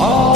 All